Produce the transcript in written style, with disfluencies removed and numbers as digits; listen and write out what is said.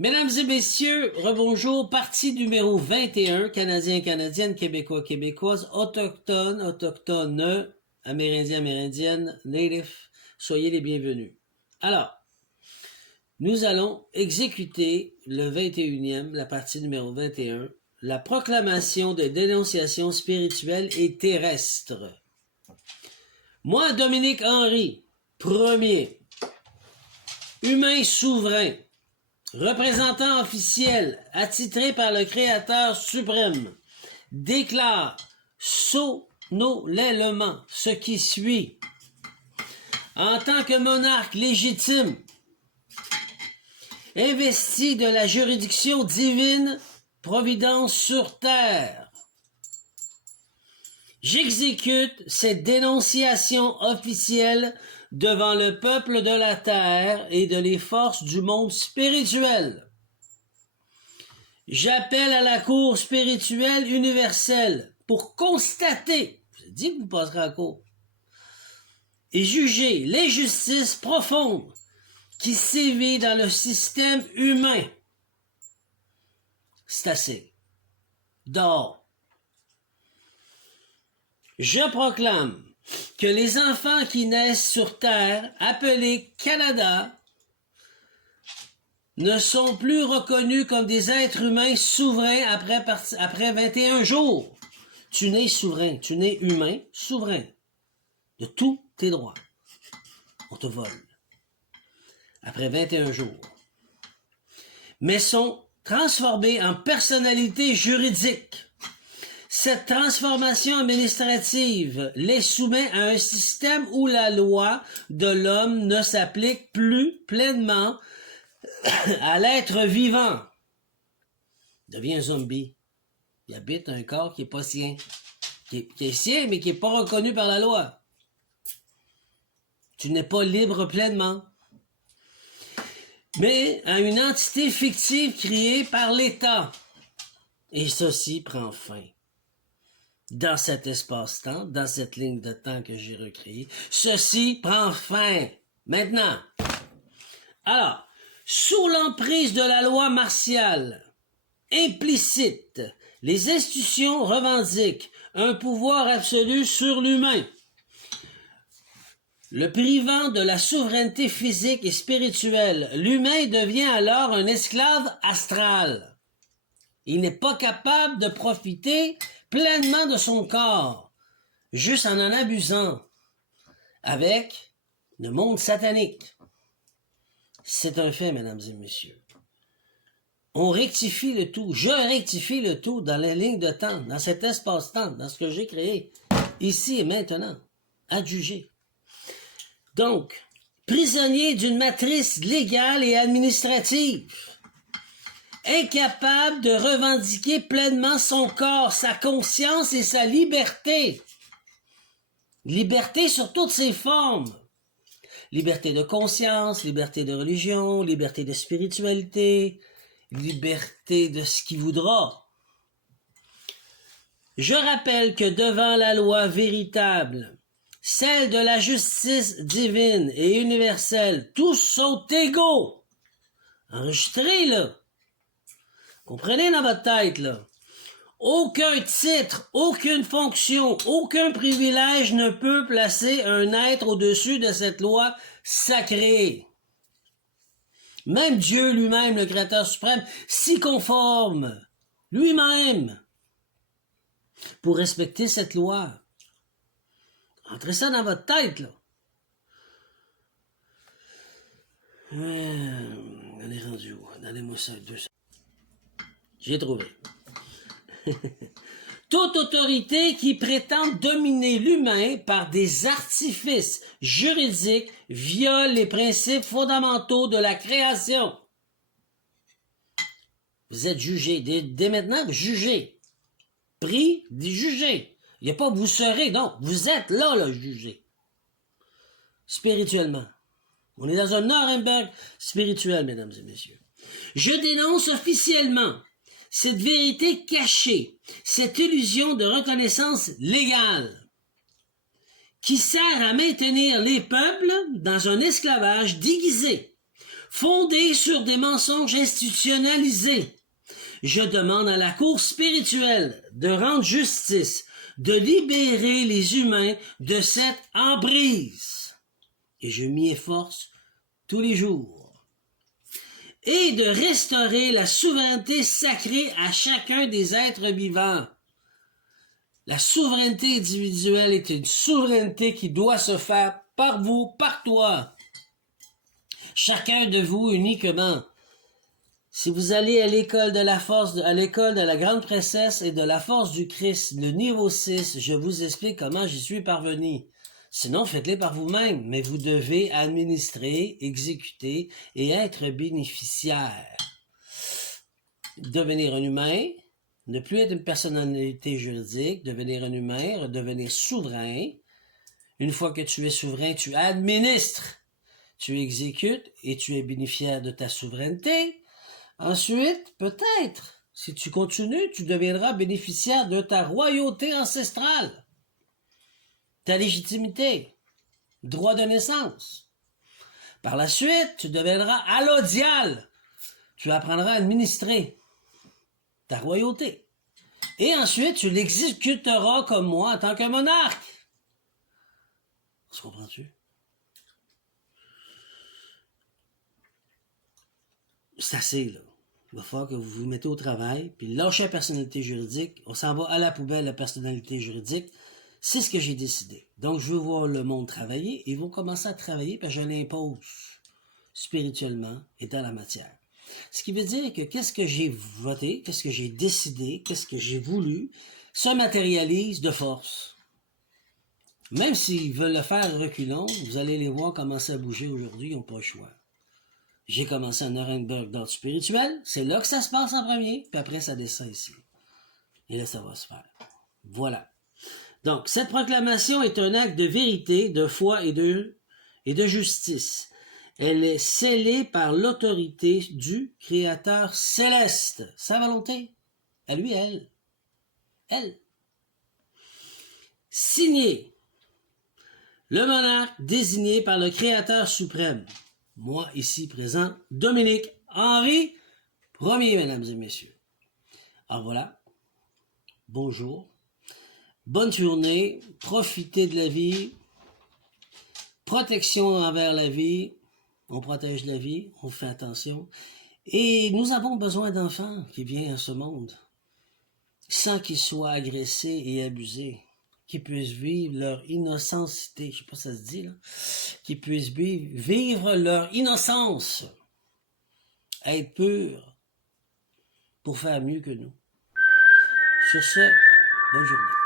Mesdames et messieurs, rebonjour, partie numéro 21, Canadiens, Canadiennes, Québécois, Québécoises, Autochtones, Autochtones, Amérindiens, Amérindiennes, Natifs, soyez les bienvenus. Alors, nous allons exécuter le 21e, la partie numéro 21, la proclamation de dénonciation spirituelle et terrestre. Moi, Dominique Henry, premier, humain souverain, représentant officiel attitré par le Créateur suprême, déclare solennellement ce qui suit. En tant que monarque légitime, investi de la juridiction divine, providence sur terre, j'exécute cette dénonciation officielle devant le peuple de la terre et de les forces du monde spirituel. J'appelle à la cour spirituelle universelle pour constater, je dis que vous passerez à la cour, et juger l'injustice profonde qui sévit dans le système humain. C'est assez. Dehors. Je proclame que les enfants qui naissent sur Terre, appelés Canada, ne sont plus reconnus comme des êtres humains souverains après 21 jours. Tu nais souverain, tu nais humain, souverain, de tous tes droits. On te vole. Après 21 jours. Mais sont transformés en personnalités juridiques. Cette transformation administrative les soumet à un système où la loi de l'homme ne s'applique plus pleinement à l'être vivant. Il devient un zombie. Il habite un corps qui n'est pas sien. Qui est sien, mais qui n'est pas reconnu par la loi. Tu n'es pas libre pleinement. Mais à une entité fictive créée par l'État. Et ceci prend fin. Dans cet espace-temps, dans cette ligne de temps que j'ai recréée, ceci prend fin. Maintenant, alors, sous l'emprise de la loi martiale, implicite, les institutions revendiquent un pouvoir absolu sur l'humain, le privant de la souveraineté physique et spirituelle. L'humain devient alors un esclave astral. Il n'est pas capable de profiter pleinement de son corps, juste en abusant, avec le monde satanique. C'est un fait, mesdames et messieurs. On rectifie le tout, je rectifie le tout dans la ligne de temps, dans cet espace-temps, dans ce que j'ai créé, ici et maintenant, à juger. Donc, prisonnier d'une matrice légale et administrative, incapable de revendiquer pleinement son corps, sa conscience et sa liberté. Liberté sur toutes ses formes. Liberté de conscience, liberté de religion, liberté de spiritualité, liberté de ce qu'il voudra. Je rappelle que devant la loi véritable, celle de la justice divine et universelle, tous sont égaux. Enregistrez, là. Comprenez dans votre tête, là. Aucun titre, aucune fonction, aucun privilège ne peut placer un être au-dessus de cette loi sacrée. Même Dieu lui-même, le Créateur suprême, s'y conforme, lui-même, pour respecter cette loi. Entrez ça dans votre tête, là. On est rendu où? Donnez-moi ça, 200. J'ai trouvé. Toute autorité qui prétend dominer l'humain par des artifices juridiques viole les principes fondamentaux de la création. Vous êtes jugés. Dès maintenant, vous jugez. Pris, jugez. Il n'y a pas vous serez, non. Vous êtes là, jugé. Spirituellement. On est dans un Nuremberg spirituel, mesdames et messieurs. Je dénonce officiellement cette vérité cachée, cette illusion de reconnaissance légale qui sert à maintenir les peuples dans un esclavage déguisé, fondée sur des mensonges institutionnalisés. Je demande à la Cour spirituelle de rendre justice, de libérer les humains de cette emprise. Et je m'y efforce tous les jours. Et de restaurer la souveraineté sacrée à chacun des êtres vivants. La souveraineté individuelle est une souveraineté qui doit se faire par vous, par toi. Chacun de vous uniquement. Si vous allez à l'école de la force, à l'école de la grande princesse et de la force du Christ, le niveau 6, je vous explique comment j'y suis parvenu. Sinon, faites-les par vous-même, mais vous devez administrer, exécuter et être bénéficiaire. Devenir un humain, ne plus être une personnalité juridique, devenir un humain, redevenir souverain. Une fois que tu es souverain, tu administres, tu exécutes et tu es bénéficiaire de ta souveraineté. Ensuite, peut-être, si tu continues, tu deviendras bénéficiaire de ta royauté ancestrale, ta légitimité, droit de naissance. Par la suite, tu deviendras allodial. Tu apprendras à administrer ta royauté. Et ensuite, tu l'exécuteras comme moi en tant que monarque. Tu comprends-tu? C'est assez, là. Il va falloir que vous vous mettez au travail, puis lâchez la personnalité juridique. On s'en va à la poubelle, la personnalité juridique. C'est ce que j'ai décidé. Donc, je veux voir le monde travailler. Ils vont commencer à travailler, puis je l'impose spirituellement et dans la matière. Ce qui veut dire que qu'est-ce que j'ai voté, qu'est-ce que j'ai décidé, qu'est-ce que j'ai voulu, se matérialise de force. Même s'ils veulent le faire reculons, vous allez les voir commencer à bouger aujourd'hui, ils n'ont pas le choix. J'ai commencé à Nuremberg d'ordre spirituel, c'est là que ça se passe en premier, puis après ça descend ici. Et là, ça va se faire. Voilà. Donc, cette proclamation est un acte de vérité, de foi et de justice. Elle est scellée par l'autorité du Créateur céleste. Sa volonté. À lui, elle. Elle. Signée. Le monarque désigné par le Créateur suprême. Moi, ici présent, Dominique Henri Ier, mesdames et messieurs. Alors voilà. Bonjour. Bonne journée. Profitez de la vie. Protection envers la vie. On protège la vie. On fait attention. Et nous avons besoin d'enfants qui viennent à ce monde sans qu'ils soient agressés et abusés. Qui puissent vivre leur innocentité, je sais pas si ça se dit, là, qui puissent vivre leur innocence, être purs pour faire mieux que nous. Sur ce, bonne journée.